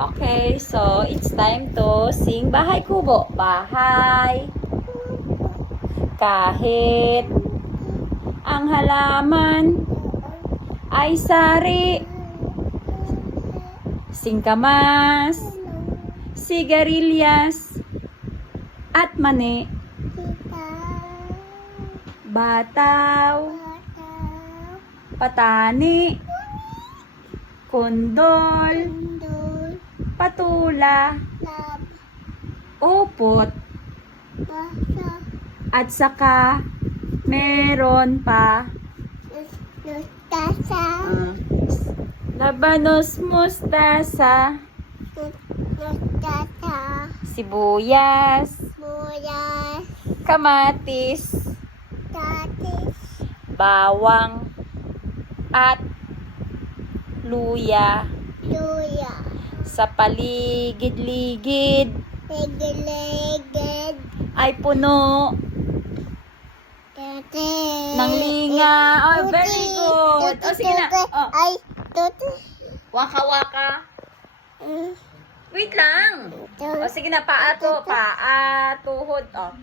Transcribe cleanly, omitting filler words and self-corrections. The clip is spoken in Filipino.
Okay, so it's time to sing Bahay Kubo. Bahay, kahit ang halaman ay sari, singkamas, sigarilyas, at mani, bataw, patani, kondol, patula, upot, at saka meron pa labanos, mustasa, sibuyas, kamatis, bawang, at luya. Sa paligid-ligid ay puno ng linga. Oh, very good. Oh, sige na. Oh. Waka-waka. Wait lang. Oh, sige na. Paa, tuhod. Oh.